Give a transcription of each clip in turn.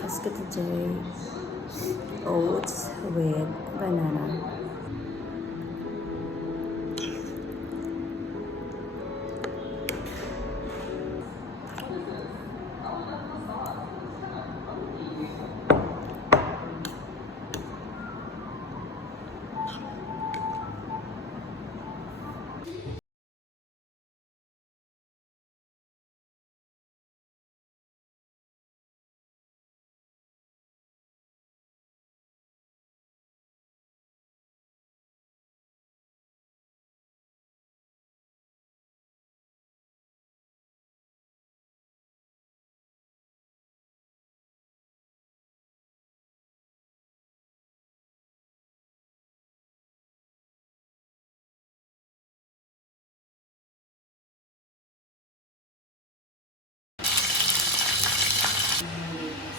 breakfast ko today. Oats with banana.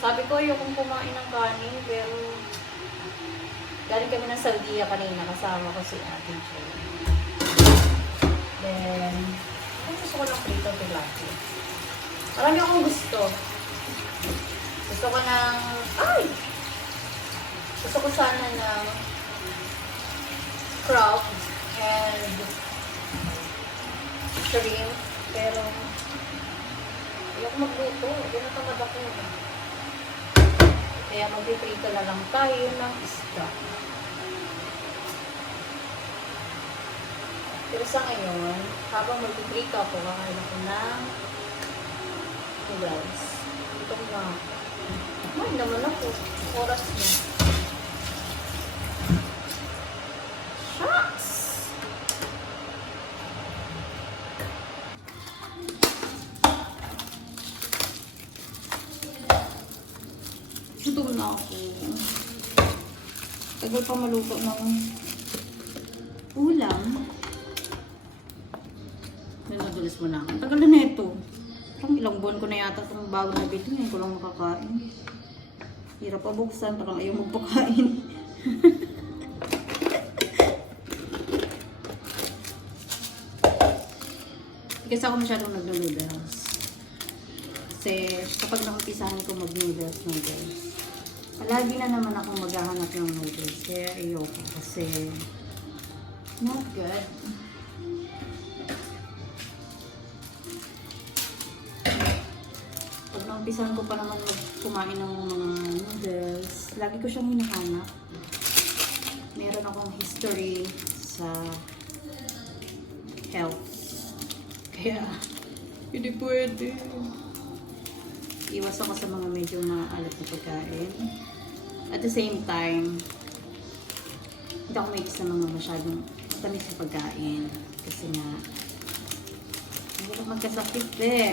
Sabi ko, ayokong kumain ng kanin, pero galing kami ng Saudiya kanina, kasama ko si Ate Jo. Then, gusto ko ng prito tilapia. Marami akong gusto. Gusto ko ng, gusto ko sana ng crab and shrimp, pero ayoko magluto, ginatamad ako. Kaya magpiprito na lang tayo ng isda. Pero sa ngayon, habang magpiprito ako, kakain ako ng noodles. Itong na. Ay, naman ako. Oras na. Shucks! Gutom na ako. Tagal pa maluto ng ulam. Nadulas mo na ako. Tagal na ito. Parang ilang buwan ko na yata itong bago na bito. Ngayon ko lang makakain. Hirap pa buksan. Parang ayaw magpakain. Kasi ako masyadong nag-noodles. Kasi kapag nakumpisahan ko mag-noodles, palagi na naman akong maghahanap ng noodles. Kaya ayoko kasi not good. Pag nakumpisahan ko pa naman kumain ng mga noodles, lagi ko siyang hinahanap. Meron akong history sa health. Kaya hindi pwede. Iwas ako sa mga medyo maalat na pagkain. At the same time, hindi ako may sa mga masyadong tamis na pagkain. Kasi nga, hindi ako magkasakit eh.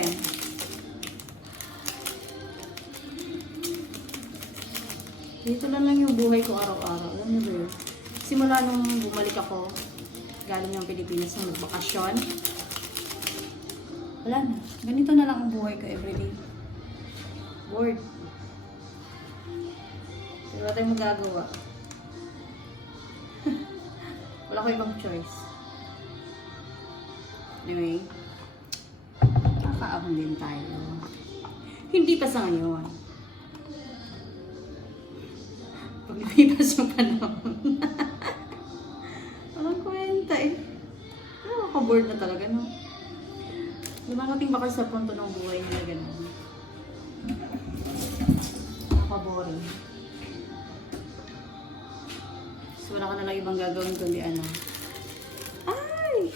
Dito lang yung buhay ko araw-araw. Alam mo ba yun? Simula nung bumalik ako, galing ng Pilipinas na magbakasyon, wala na. Ganito na lang ang buhay ko everyday. Bored. Pero wala tayong magagawa. Wala ko ibang choice. Anyway, kakaahon din tayo. Hindi pa sa ngayon. Pag lumipas yung panahon. Walang kwenta eh. Nakaka-bored na talaga, no? Lumarating ba kayo sa punto ng buhay nila gano'n? Nakaka-boring. So wala ka na lang ibang gagawin kundi ano. Ay!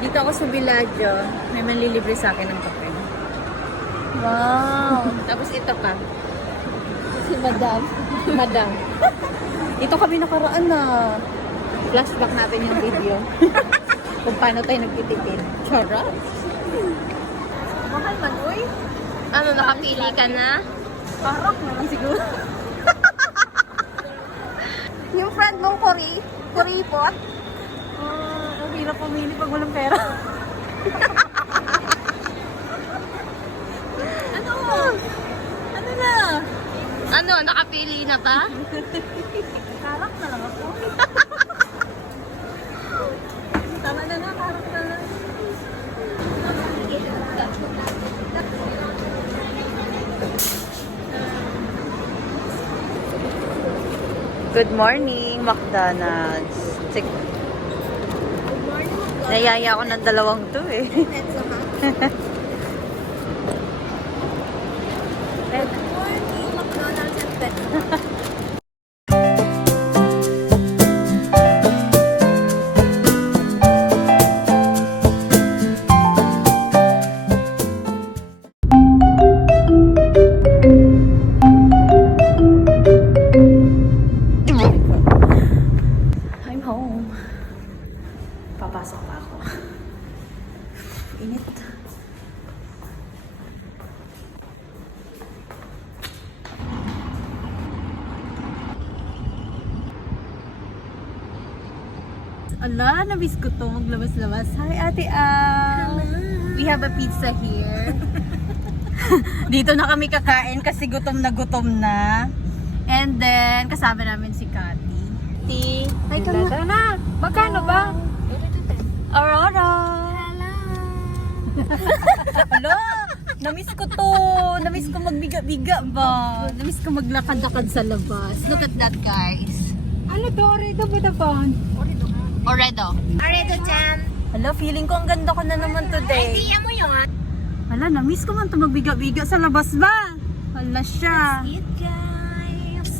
Dito ako sa Villaggio. May manlilibre sa akin ng kape. Wow. Tapos ito pa. Si Madam. Madam. Ito kami nakaraan na. Flashback natin yung video. Kung paano tayo nagtitipid. Charot. Mahal man, uy. Ano, nakapili ka na? Parang na lang siguro. Yung friend mong kuripot? Ang hirap pumili pag walang pera. Ano? Ano na? Ano, nakapili na ba? Karak na lang ako. Tama na na, karak na lang. Good morning, McDonald's. Good morning, McDonald's. Nayaya ako ng dalawang to eh. Good morning, McDonald's and Pet. I'm home. Papasok pa ako. Init. Ala, nabis ko to maglabas-labas. Hi, Ate Al. We have a pizza here. Dito na kami kakain kasi gutom na. And then, kasama namin si Cathy. Hi, Tara na. Magkano ba? Aurora! Hello! Namiss ko to. Namiss ko magbiga-biga ba? Namiss ko maglakad-lakad sa labas. Look at that, guys. Ano to? Oredo ba the phone? Oredo. Oredo-chan. Hala, feeling ko ang ganda ko na naman today. Idea mo yun? Hala, namiss ko man to magbiga-biga sa labas ba? Hala siya. Eat, guys.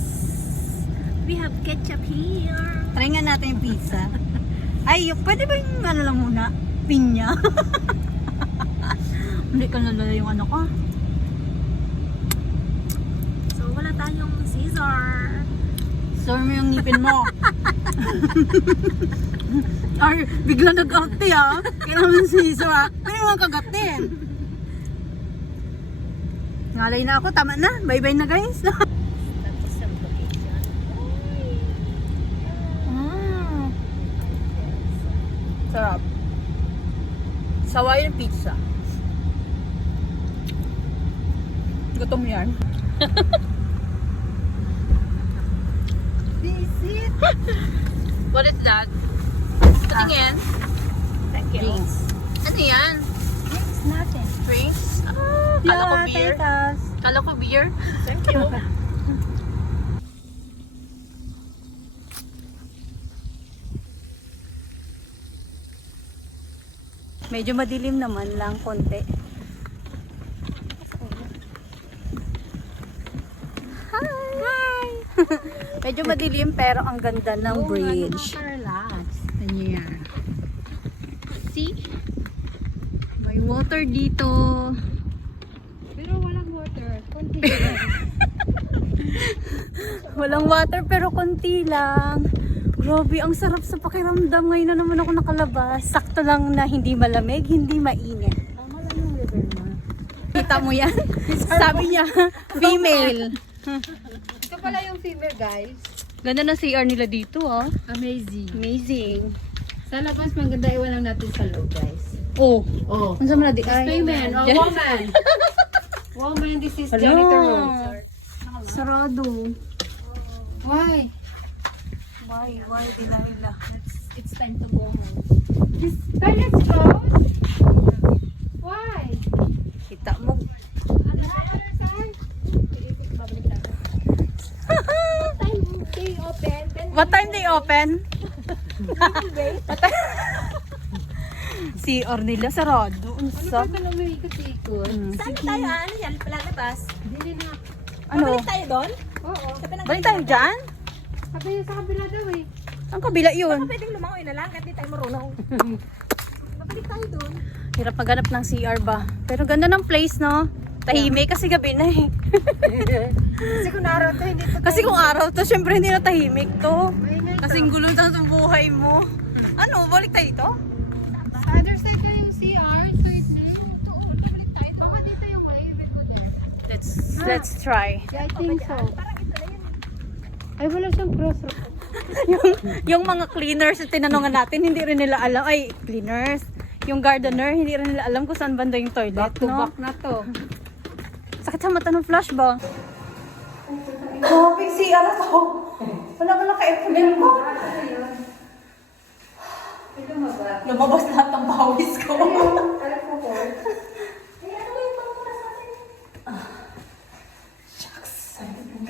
We have ketchup here. Try nga natin yung pizza. Ay, pwede ba yung ano lang muna? Pinya? Hindi ka nalala yung ano ko. So, wala tayong Caesar. Sorry mo yung ngipin mo. Ay, bigla nag-arte ah. Kailangan siso ah. Pwede mo kagatin. Ngalay na ako. Tama na. Bye-bye na guys. Sarap. Saway ng pizza. Gutom yan. Visit. What is that? Tingin. Thank you. Drinks. Ano yan? Drinks natin. Drinks? Ah, kala ko beer. Kala ko beer. Thank you. Medyo madilim naman lang konti. Hi! Medyo madilim pero ang ganda ng bridge. Relax. Ano yan? See? May water dito. Pero walang water. Konti Walang water pero konti lang. Grabe, ang sarap sa pakiramdam. Ngayon na naman ako nakalabas. Sakto lang na hindi malamig, hindi mainit. Tama lang yung river mo. Kita mo yan? Sabi niya, female. Ito pala yung female, guys. Ganda ng CR nila dito, ah. Amazing. Amazing. Sa labas, maganda iwan lang natin sa loob, guys. Oh, Oh. ano sa mga di This payment. Oh, woman. Woman, this is Hello. janitor room. Sarado. Why? Why, Delilah? It's time to go home. This toilet's closed? Why? Kita mo. Ano sa other side? Babalik tayo. What time they open? What time they open? What time? CR nila, sarado. Ano Unsa? ba naman ikot-ikot? Saan tayo? Ano yan? Palalabas? Hindi na. Ano? Balik tayo doon? Oo. Balik tayo dyan? Sabi niya sa kabila daw eh. Ang kabila yun. Baka pwedeng lumangoy na lang kahit di tayo marunong. Babalik tayo doon. Hirap maghanap ng CR ba? Pero ganda ng place, no? tahimik kasi gabi na eh. Kasi kung araw to, hindi to. Kasi kung araw to, syempre hindi na tahimik to. Kasing gulo na sa buhay mo. Ano, balik tayo dito? Sa other side na yung CR, third na. Ito, balik tayo. Baka dito yung way, we go there. Let's try. Yeah, I think so. Ay, wala siyang crossroad. yung mga cleaners na tinanongan natin, hindi rin nila alam. Ay, cleaners. Yung gardener, hindi rin nila alam kung saan banda yung toilet, Back to no? back na to. Sakit sa mata ng flash ba? Grabe, CR na to. Wala ka naka-effort ko. Lumabas lahat ng pawis ko.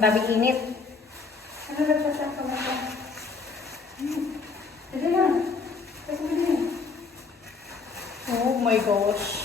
Grabe init. Oh my gosh.